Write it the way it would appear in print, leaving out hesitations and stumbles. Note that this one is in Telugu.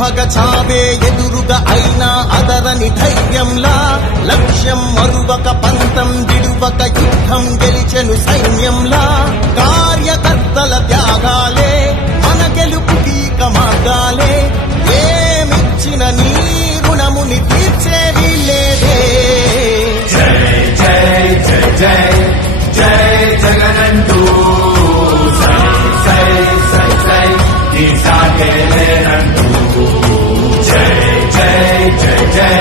భగ చావే ఎదురుగా అయినా అదరని ధైర్యంలా లక్ష్యం మరువక పంతం విడువక యుద్ధం గెలిచెను సైన్యంలా కార్యకర్తల త్యాగాలే మన గెలుపుటీక మార్గాలే ఏమిచ్చిన నీ రుణముని తీర్చేది లేదే జై జై జై జై జై జగనంటూ సై సై సై సై ఈ సాగే లేనంటూ జై జై జై జై